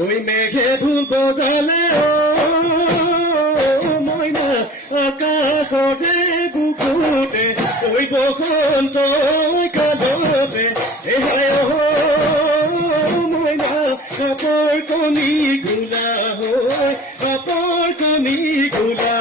ওই মেঘে ধুল বজালে ময়না আকাশতে বুকুতে ওই বসন্ত কালতে এহায় ময়না কাপড় কমি গোলা হয় কাপড় কমি গোলা